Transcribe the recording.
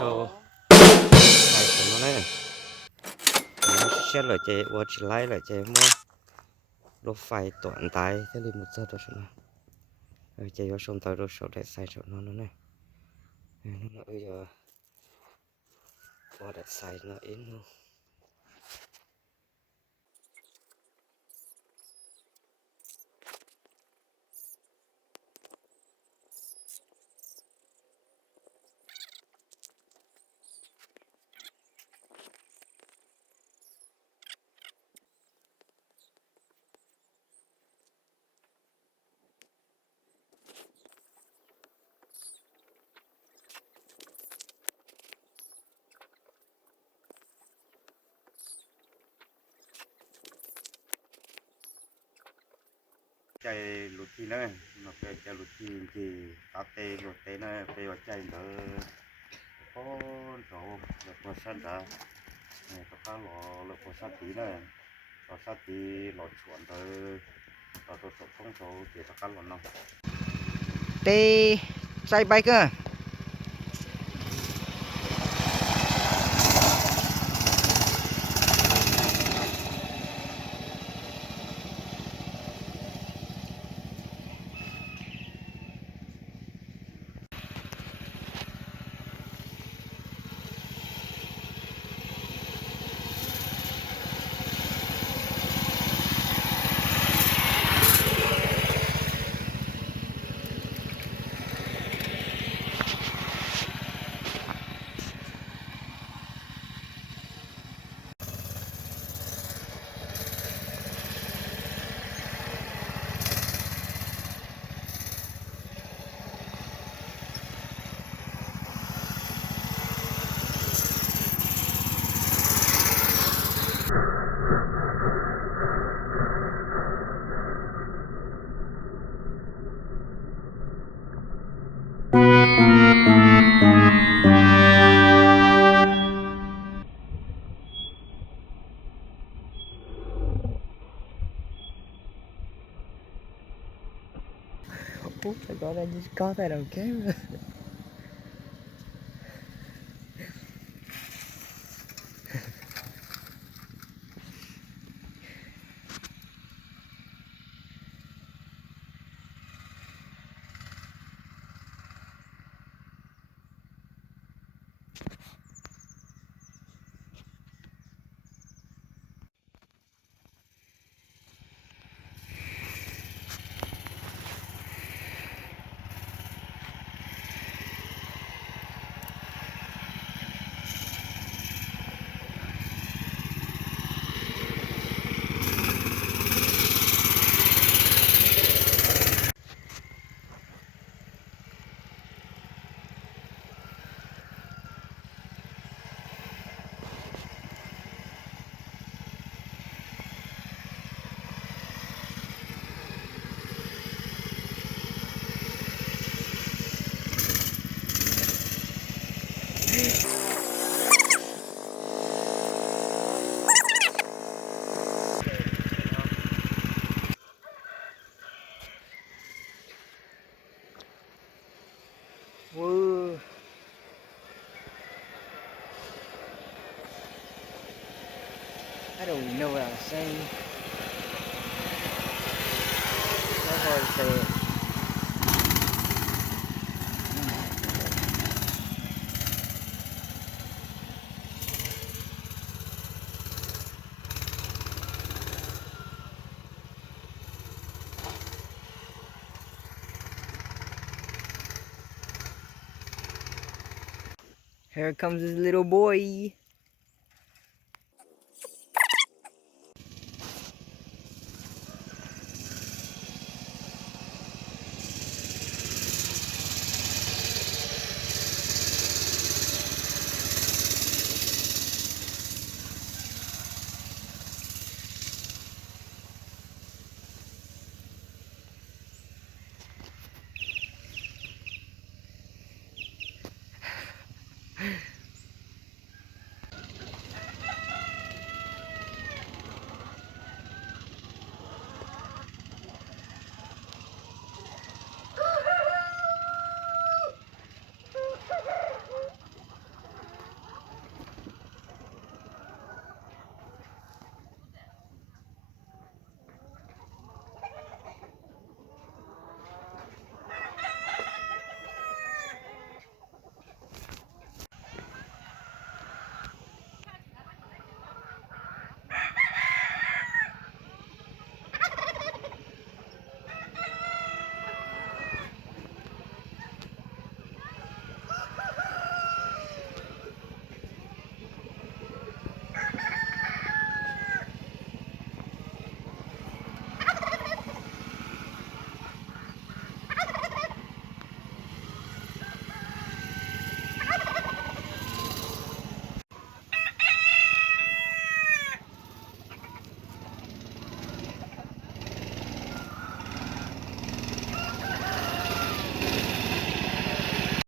số hai của nó này nó sẽ là chạy và chỉ lái là chạy mua đồ phải toàn tài thế thì một giờ đó rồi rồi chạy vào sông tới đồ số để xài cho nó này nó bây giờ qua để xài nó ít luôn chạy lụt chi nữa nó chạy lụt chi thì cá tê lụt tê nó bây giờ chạy nó có chỗ được có sẵn đã có cá lò được có sẵn tí này có sẵn tí lò chuẩn tới có tổ số không số thì có cá lò nào tê say bay cơ phải có đây có tay đầu kéo Whoa. I don't even know what I was saying. That's hard to say it. Here comes this little boy.